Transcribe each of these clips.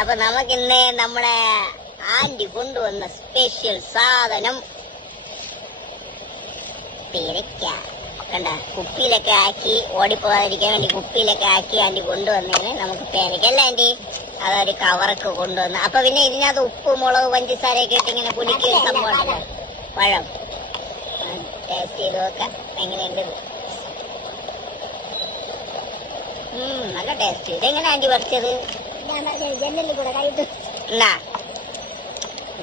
അപ്പൊ നമുക്കിന്ന് നമ്മുടെ ആന്റി കൊണ്ടുവന്ന സ്പെഷ്യൽ സാധനം പേരയ്ക്ക. കണ്ട, കുപ്പിയിലൊക്കെ ആക്കി ഓടിപ്പോകാതിരിക്കാൻ വേണ്ടി കുപ്പിയിലൊക്കെ ആക്കി ആന്റി കൊണ്ടുവന്നതിന് നമുക്ക് പേരയ്ക്ക അല്ല ആന്റി, അതൊരു കവറൊക്കെ കൊണ്ടുവന്നു. അപ്പൊ പിന്നെ ഇതിനകത്ത് ഉപ്പ് മുളക് പഞ്ചസാരയൊക്കെ ഇട്ട് ഇങ്ങനെ കുലുക്കിയ ഒരു സംഭവം ഉണ്ടല്ലോ, പഴം. ടേസ്റ്റ് ചെയ്ത് നോക്കാം എങ്ങനെയുണ്ട്. നല്ല ടേസ്റ്റ്. ഇതെങ്ങനെ ആന്റി പറിച്ചത്?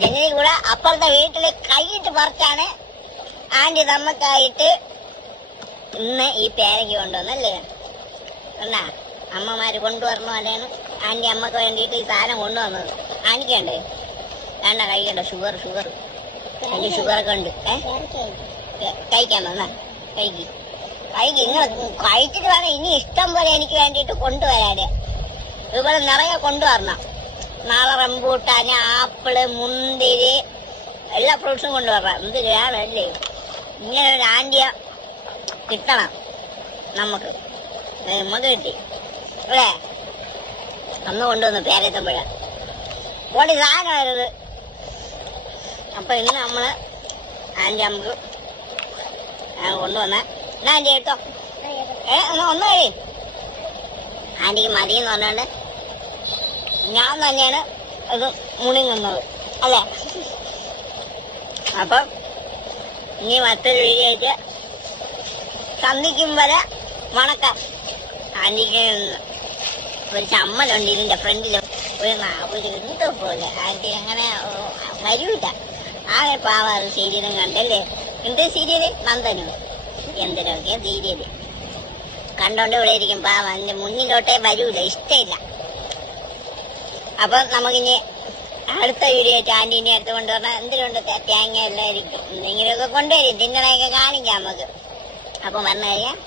ജനലിൽ കൂടെ അപ്പുറത്തെ വീട്ടില് കൈയിട്ട് പറിച്ചാണ് ആന്റി നമുക്കായിട്ട് ഇന്ന് ഈ പേരയ്ക്ക് കൊണ്ടുവന്നല്ലേ. എന്നാ അമ്മമാര് കൊണ്ടുവരണ പോലെയാണ് ആന്റി അമ്മക്ക് വേണ്ടിയിട്ട് ഈ സാധനം കൊണ്ടുവന്നത്. ആന്റിക്കുണ്ട് വേണ്ട, കഴിക്കണ്ട, ഷുഗർ എനിക്ക് ഷുഗറൊക്കെ ഉണ്ട്. കഴിക്കാൻ വന്നാ കഴിക്ക് നിങ്ങൾ കഴിച്ചിട്ട് വേണം ഇനി ഇഷ്ടം പോലെ എനിക്ക് വേണ്ടിയിട്ട് കൊണ്ടുവരാന്. ഇതുപോലെ നിറയെ കൊണ്ടുവരണം. നാളെ റംബൂട്ടാന്, ആപ്പിള്, മുന്തിരി എല്ലാ ഫ്രൂട്ട്സും കൊണ്ടുവരണം. എന്ത് വേണമല്ലേ, ഇങ്ങനെ ഒരു ആന്റിയ കിട്ടണം നമുക്ക് കിട്ടി അല്ലേ. അന്ന് കൊണ്ടുവന്നു പേരത്തമ്പഴ ഓടി സാധനമായത്. അപ്പൊ ഇന്ന് നമ്മള് ആന്റി നമുക്ക് കൊണ്ടുവന്ന ആന്റി കേട്ടോ. ഒന്ന് കഴി. ആന്റിക്ക് മതിയെന്ന് പറഞ്ഞോണ്ട് ഞാൻ തന്നെയാണ് ഇത് മുണിങ്ങുന്നത് അല്ലേ. അപ്പൊ ഇനി മറ്റൊരു വീഡിയോ ആയിട്ട് സന്ധിക്കും വരെ വണക്കം. ആന്റിക്ക് ഒരു ചമ്മലുണ്ട് ഇതിന്റെ ഫ്രണ്ടില്, ഒരു എന്തോ പോലെ. ആന്റി അങ്ങനെ വരൂല. ആകെ പാവാറ് സീരിയലും കണ്ടല്ലേ. എന്ത് സീരിയല്? നന്ദനോ എന്തിനൊക്കെ സീരിയല് കണ്ടോണ്ട് ഇവിടെ ഇരിക്കും. പാവ അതിന്റെ മുന്നിലോട്ടേ വരൂല, ഇഷ്ടമില്ല. അപ്പൊ നമുക്കിനി അടുത്ത വീഡിയോ ആയിട്ട് ആന്റീനെ അടുത്ത് കൊണ്ടുവരണം. എന്തിനുണ്ട് തേങ്ങ എല്ലാം ഇരിക്കും, എന്തെങ്കിലുമൊക്കെ കൊണ്ടുവരും, തിന്നണയൊക്കെ കാണിക്കാം നമുക്ക്. അപ്പൊ പറഞ്ഞു കഴിഞ്ഞാൽ